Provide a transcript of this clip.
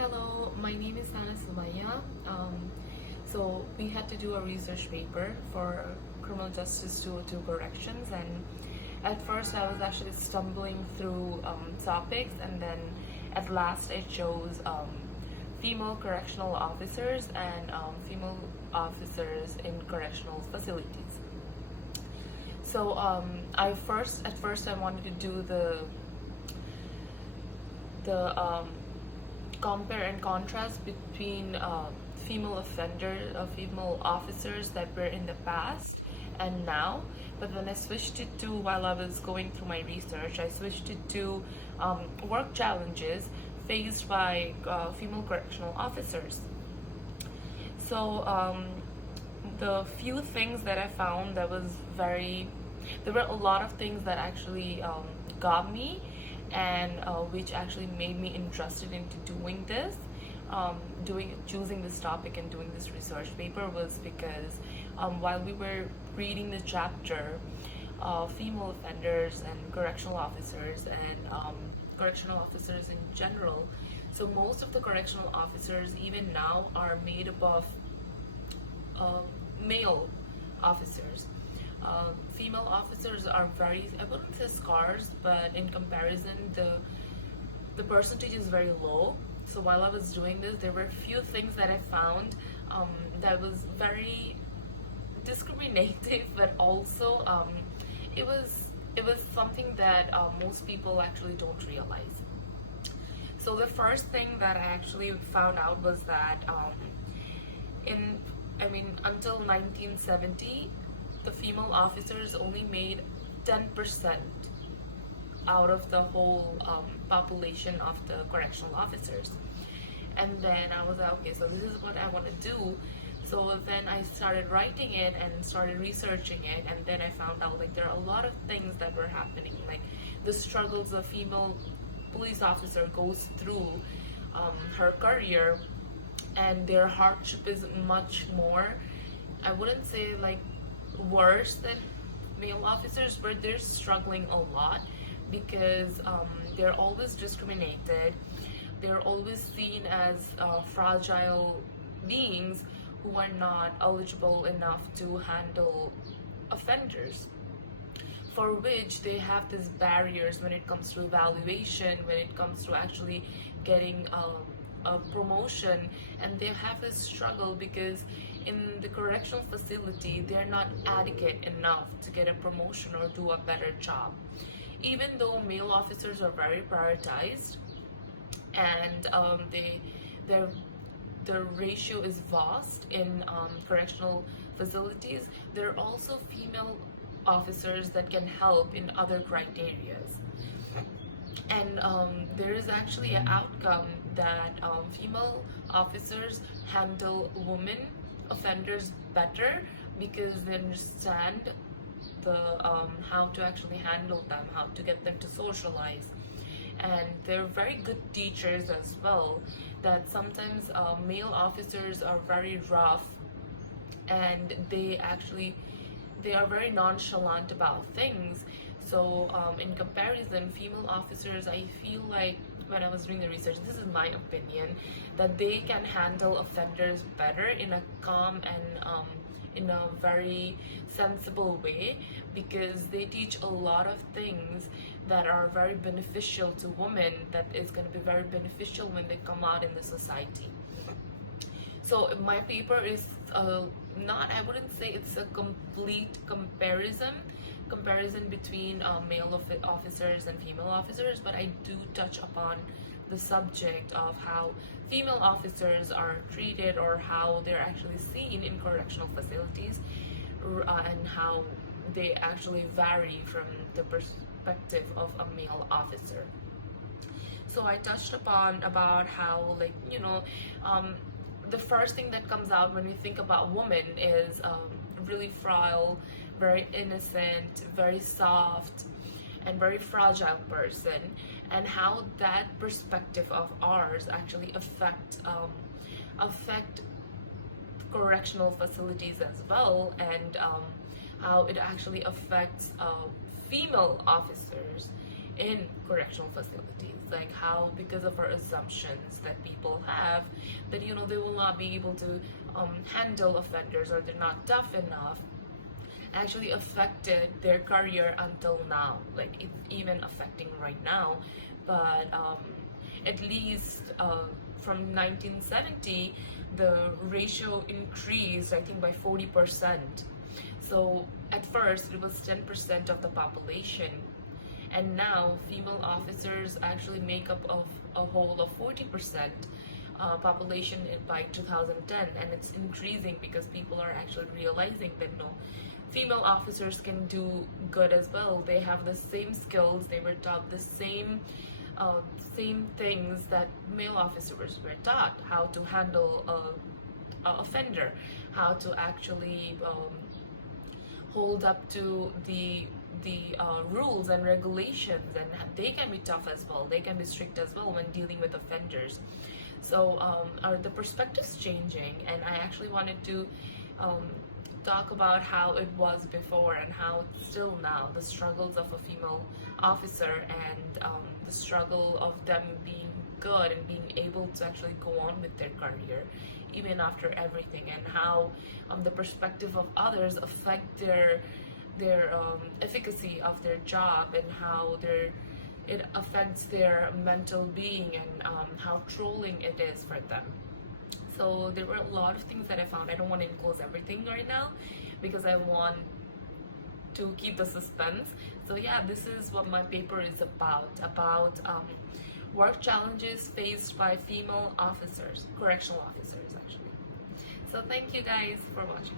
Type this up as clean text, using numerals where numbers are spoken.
Hello, my name is Sana Sumaya. So we had to do a research paper for criminal justice to corrections, and at first I was actually stumbling through topics, and then at last I chose female correctional officers and female officers in correctional facilities. So at first I wanted to do the compare and contrast between female officers that were in the past and now. But then I switched it to, while I was going through my research, I switched it to work challenges faced by female correctional officers. So the few things that I found there were a lot of things that actually got me, and which actually made me interested into doing this. Choosing this topic and doing this research paper was because while we were reading the chapter female offenders and correctional officers and correctional officers in general, so most of the correctional officers even now are made up of uh, male officers. Female officers are very, I wouldn't say scarce, but in comparison, the percentage is very low. So while I was doing this, there were a few things that I found that was very discriminative, but also it was something that most people actually don't realize. So the first thing that I actually found out was that in I mean until 1970, the female officers only made 10% out of the whole population of the correctional officers. And then I was like, okay, so this is what I want to do. So then I started writing it and started researching it, and then I found out like there are a lot of things that were happening, like the struggles a female police officer goes through her career, and their hardship is much more, I wouldn't say like worse than male officers, but they're struggling a lot because they're always discriminated. They're always seen as fragile beings who are not eligible enough to handle offenders, for which they have these barriers when it comes to evaluation, when it comes to actually getting a promotion, and they have this struggle because in the correctional facility they're not adequate enough to get a promotion or do a better job, even though male officers are very prioritized, and their the ratio is vast in correctional facilities. There are also female officers that can help in other criterias, and there is actually an outcome that female officers handle women offenders better because they understand the how to actually handle them, how to get them to socialize, and they're very good teachers as well. That sometimes male officers are very rough, and they are very nonchalant about things. So in comparison, female officers, I feel like when I was doing the research, this is my opinion, that they can handle offenders better in a calm and in a very sensible way, because they teach a lot of things that are very beneficial to women, that is going to be very beneficial when they come out in the society. So my paper is not, I wouldn't say it's a complete comparison between officers and female officers, but I do touch upon the subject of how female officers are treated or how they're actually seen in correctional facilities, and how they actually vary from the perspective of a male officer. So I touched upon about how, like, the first thing that comes out when we think about women is really frail, very innocent, very soft, and very fragile person, and how that perspective of ours actually affect correctional facilities as well, and how it actually affects female officers in correctional facilities, like how, because of our assumptions that people have, that they will not be able to handle offenders, or they're not tough enough, actually affected their career until now. Like it's even affecting right now, but at least from 1970, the ratio increased, I think, by 40%. So at first it was 10% of the population, and now female officers actually make up of a whole of 40% population by 2010, and it's increasing because people are actually realizing that no, female officers can do good as well. They have the same skills, they were taught the same things that male officers were taught: how to handle a offender, how to actually hold up to the rules and regulations, and they can be tough as well, they can be strict as well when dealing with offenders. So the perspective's changing, and I actually wanted to talk about how it was before and how it's still now, the struggles of a female officer, and the struggle of them being good and being able to actually go on with their career even after everything, and how the perspective of others affect their efficacy of their job, and how it affects their mental being, and how trolling it is for them. So there were a lot of things that I found. I don't want to enclose everything right now because I want to keep the suspense. So yeah, this is what my paper is about work challenges faced by female officers, correctional officers actually. So thank you guys for watching.